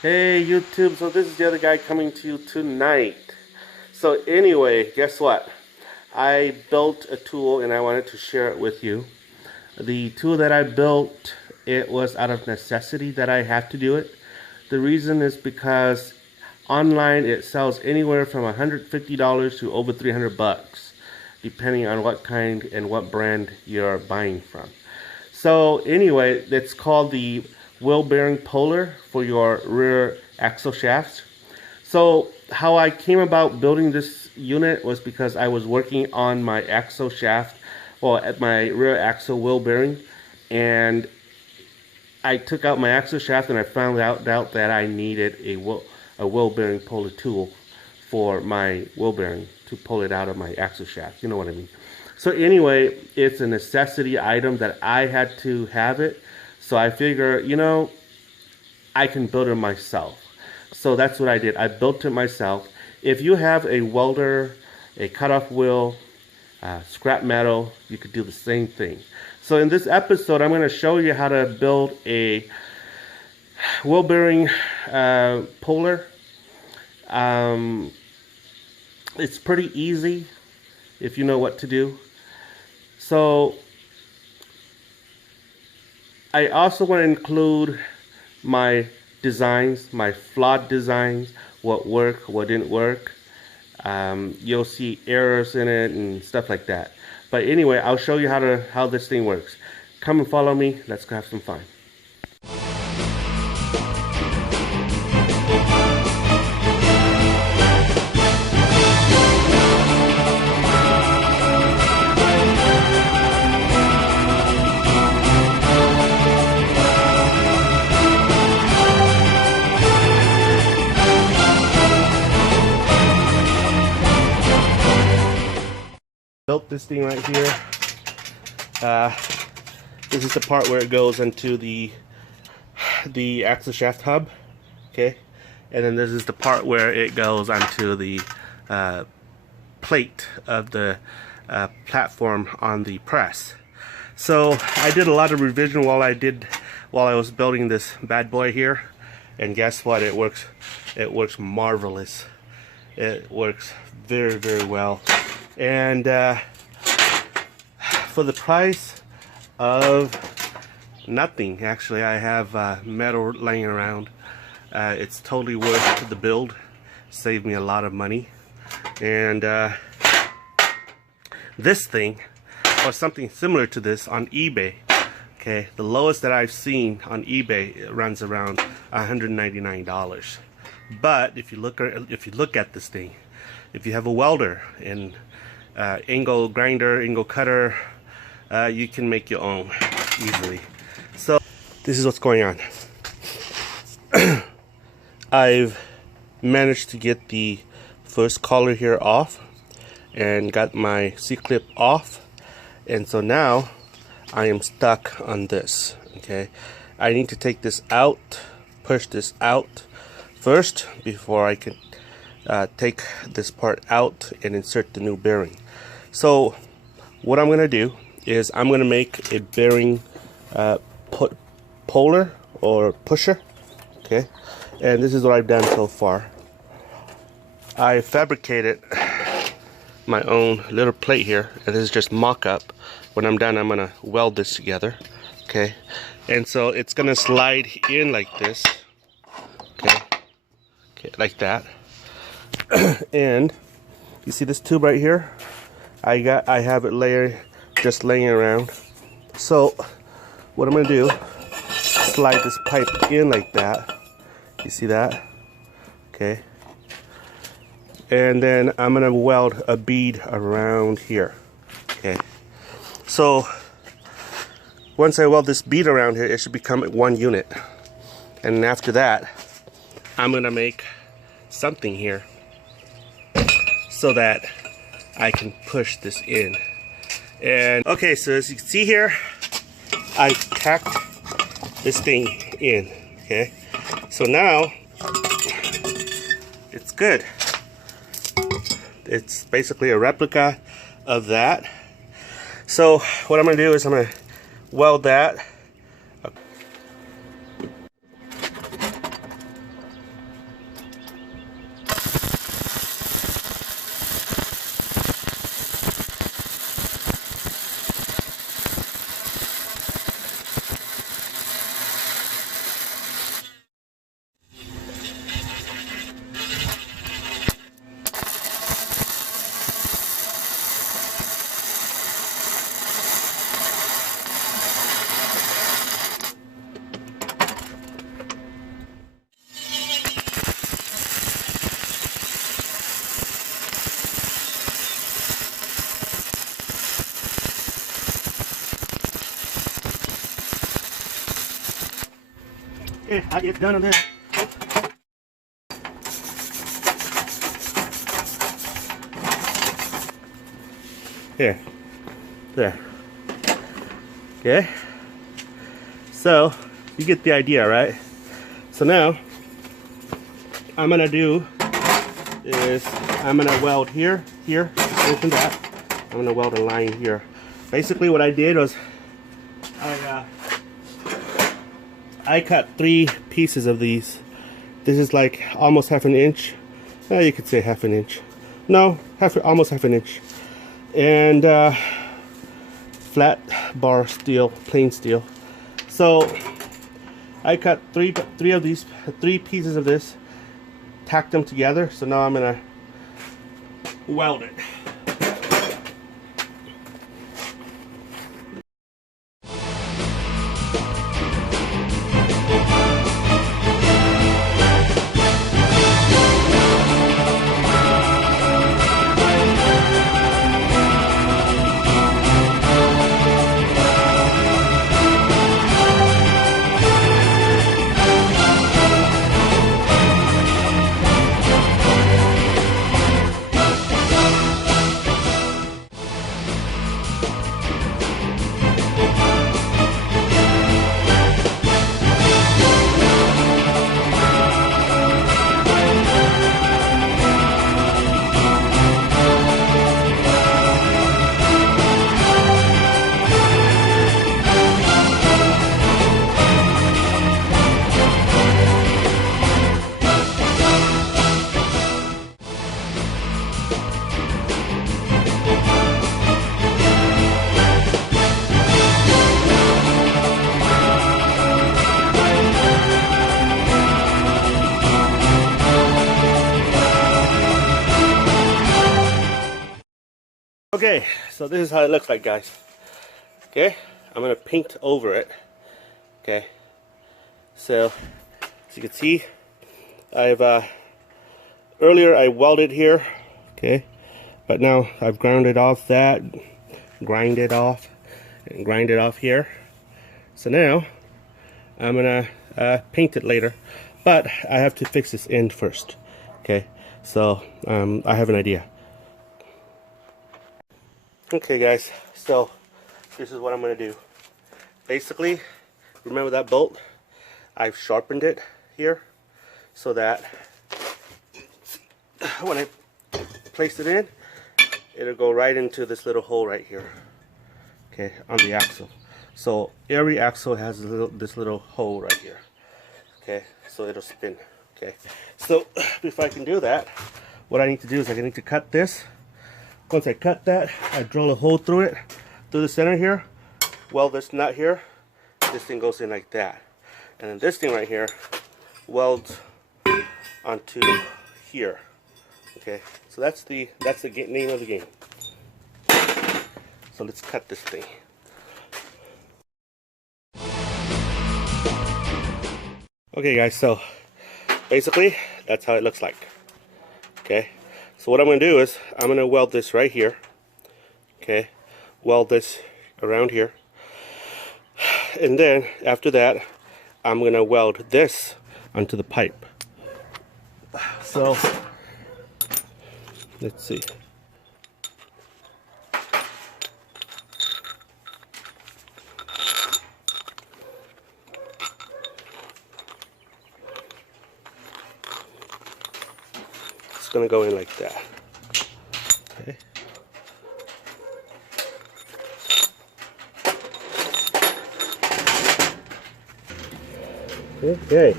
Hey YouTube, so this is the other guy coming to you tonight. So anyway, guess what? I built a tool and I wanted to share it with you. The tool that I built, it was out of necessity that I had to do it. The reason is because online it sells anywhere from $150 to over 300 bucks, depending on what kind and what brand you're buying from. So anyway, it's called the wheel bearing puller for your rear axle shafts. So how I came about building this unit was because I was working on my axle shaft, well, at my rear axle wheel bearing, and I took out my axle shaft and I found out that I needed a wheel bearing puller tool for my wheel bearing to pull it out of my axle shaft. You know what I mean? So anyway, it's a necessity item that I had to have it. So I figure, I can build it myself. So that's what I did. I built it myself. If you have a welder, a cutoff wheel, scrap metal, you could do the same thing. So in this episode, I'm going to show you how to build a wheel bearing puller. It's pretty easy if you know what to do. So I also want to include my designs, my flawed designs, what worked, what didn't work. You'll see errors in it and stuff like that. But anyway, I'll show you how this thing works. Come and follow me. Let's go have some fun. Built this thing right here. This is the part where it goes into the axle shaft hub, okay, and then this is the part where it goes onto the plate of the platform on the press. So I did a lot of revision while I was building this bad boy here, and guess what? It works marvelous. It works very, very well. And for the price of nothing, actually, I have metal laying around. It's totally worth the build. Saved me a lot of money. And this thing, or something similar to this on eBay, okay, the lowest that I've seen on eBay runs around $199. But if you look at this thing, if you have a welder and angle grinder, angle cutter, you can make your own easily. So this is what's going on. I've managed to get the first collar here off and got my C-clip off, and so now I am stuck on this. Okay, I need to take this out, push this out first before I can take this part out and insert the new bearing. So what I'm gonna do is I'm gonna make a bearing puller or pusher, okay, and this is what I've done so far. I fabricated my own little plate here, and this is just mock-up. When I'm done, I'm gonna weld this together, okay, and so it's gonna slide in like this, okay, like that. And you see this tube right here? I have it just laying around. So what I'm gonna do, slide this pipe in like that. You see that? Okay. And then I'm gonna weld a bead around here. Okay. So once I weld this bead around here, it should become one unit. And after that, I'm gonna make something here so that I can push this in. And okay, so as you can see here, I tacked this thing in. Okay, so now it's good. It's basically a replica of that. So what I'm gonna do is I'm gonna weld that. Okay, I get done with this. Here, there. Okay, so you get the idea, right? So now I'm gonna do is I'm gonna weld here, and that. I'm gonna weld a line here. Basically, what I did was I cut 3 pieces of these. This is like almost half an inch. You could say half an inch. No, almost half an inch. And flat bar steel, plain steel. So I cut three pieces of this, tacked them together. So now I'm gonna weld it. Okay, so this is how it looks like, guys. Okay, I'm gonna paint over it. Okay, so as you can see, I've earlier I welded here. Okay, but now I've grounded off that, grind it off here. So now I'm gonna paint it later, but I have to fix this end first. Okay, so I have an idea. Okay guys, so this is what I'm going to do. Basically, remember that bolt? I've sharpened it here so that when I place it in, it'll go right into this little hole right here. Okay, on the axle. So every axle has this little hole right here. Okay, so it'll spin. Okay, so before I can do that, what I need to do is I need to cut this. Once I cut that, I drill a hole through it, through the center here, weld this nut here, this thing goes in like that. And then this thing right here welds onto here. Okay, so that's the name of the game. So let's cut this thing. Okay guys, so basically that's how it looks like. Okay. So what I'm going to do is I'm going to weld this right here. Okay, weld this around here. And then after that, I'm going to weld this onto the pipe. So let's see. It's going to go in like that. Okay. Okay.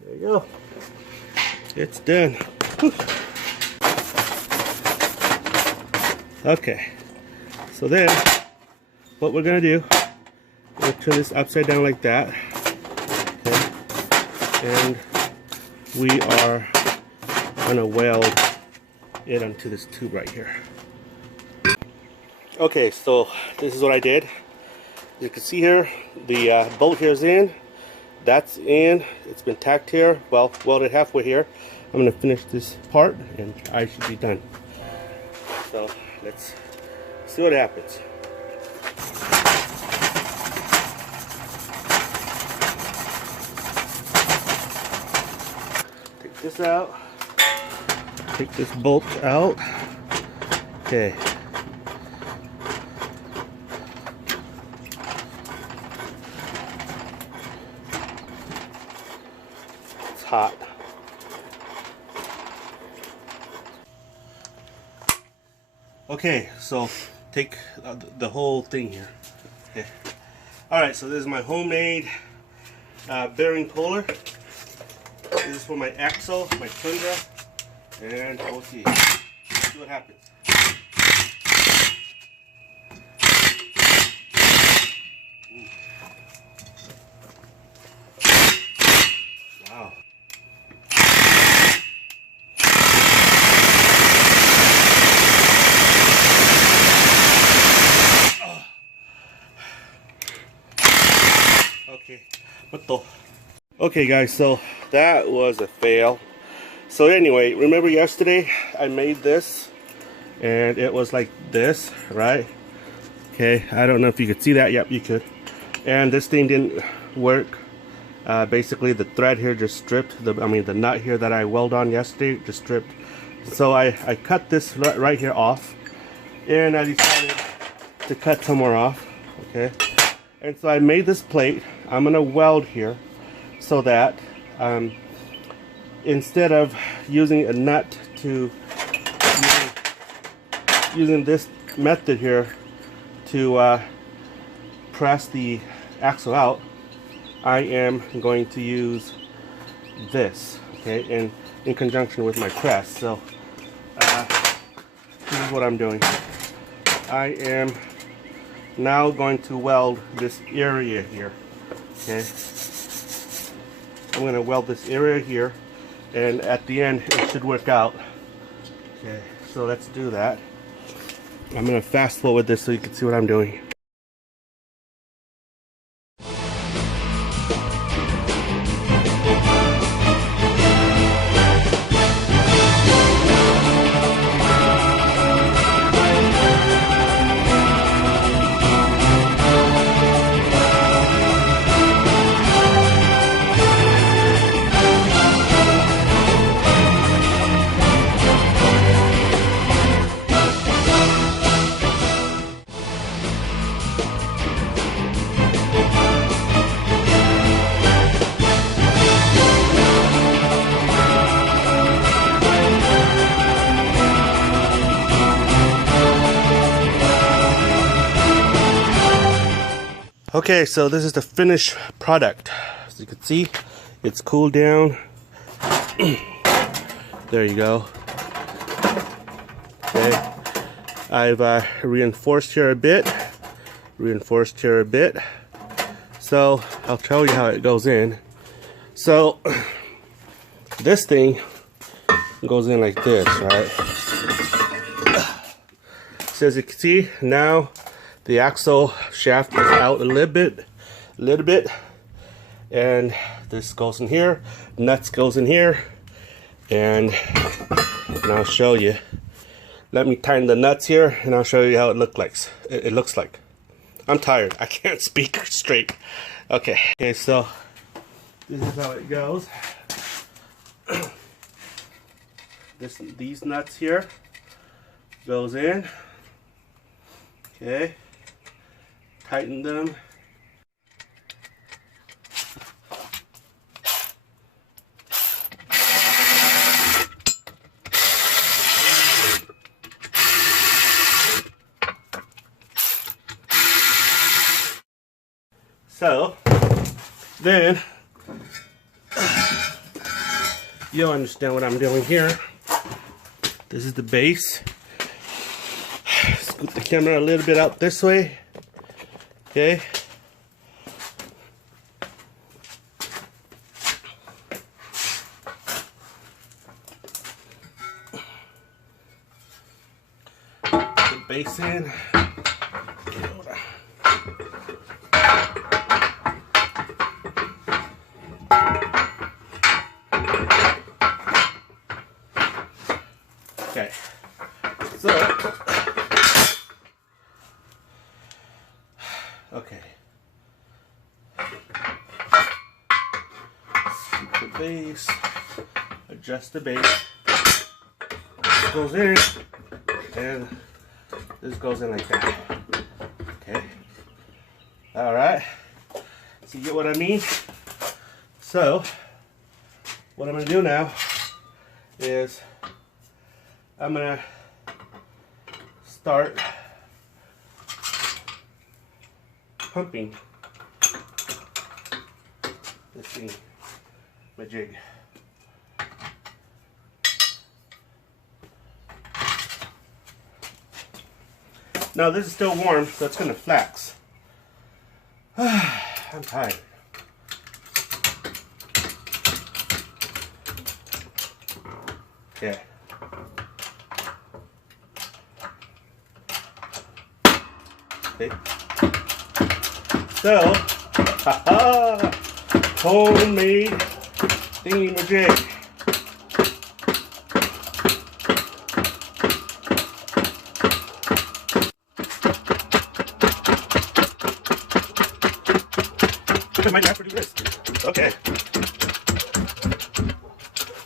There you go. It's done. Whew. Okay. So then, what we're going to do, we'll turn this upside down like that. Okay. And we are going to weld it onto this tube right here. Okay, so this is what I did. As you can see here, the bolt here is in. That's in. It's been tacked here. Well, welded halfway here. I'm going to finish this part and I should be done. So let's see what happens. Take this out. Take this bolt out. Okay. It's hot. Okay, so take the whole thing here. Okay. Alright, so this is my homemade bearing puller. This is for my axle, my Tundra, and we'll see. Let's see what happens. Wow. Okay, okay guys, so that was a fail. So anyway, remember yesterday I made this and it was like this, right? Okay, I don't know if you could see that. Yep, you could. And this thing didn't work. Basically the thread here just stripped. The nut here that I welded on yesterday just stripped. So I cut this right here off, and I decided to cut somewhere off. Okay, and so I made this plate. I'm gonna weld here so that instead of using a nut to using this method here to press the axle out, I am going to use this, okay, in conjunction with my press. So this is what I'm doing. I am now going to weld this area here. Okay, I'm going to weld this area here, and at the end it should work out. Okay, so let's do that. I'm going to fast forward this so you can see what I'm doing. Okay, so this is the finished product. As you can see, it's cooled down. There you go. Okay, I've reinforced here a bit. So I'll tell you how it goes in. So this thing goes in like this, right? So as you can see, now the axle shaft is out a little bit, and this goes in here, nuts goes in here, and I'll show you. Let me tighten the nuts here, and I'll show you how it looks like. I'm tired. I can't speak straight. Okay, so this is how it goes. These nuts here goes in. Okay. Tighten them. So then you'll understand what I'm doing here. This is the base. Scoot the camera a little bit out this way. Okay. Put the base in. Okay. So Okay. Keep the base. Adjust the base. This goes in, and this goes in like that. Okay. All right. So you get what I mean? So what I'm gonna do now is I'm gonna start pumping this thing, my jig. Now this is still warm, so it's gonna flex. I'm tired. Okay. Okay. So, haha, homemade thingy-majig. I might have to do this. Okay.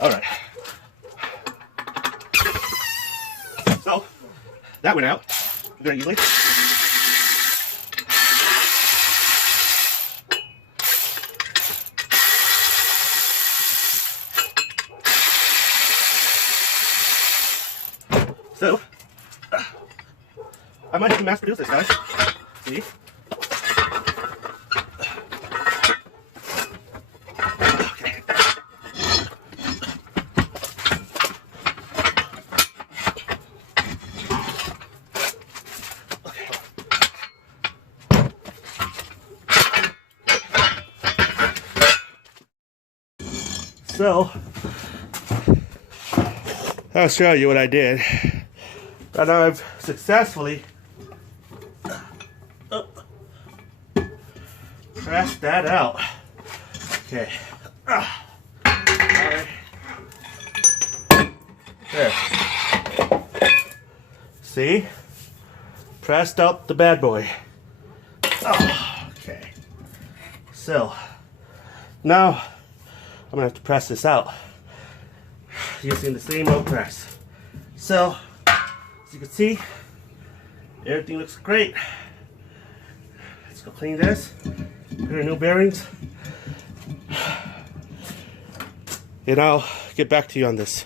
All right. So that went out very easily. So I might have to mass produce this, guys. See? So, I'll show you what I did. And now I've successfully pressed that out. Okay. Alright. There. See? Pressed out the bad boy. Oh, okay. So, now I'm gonna have to press this out using the same old press. So, as you can see, everything looks great. Let's go clean this, put our new bearings, and I'll get back to you on this.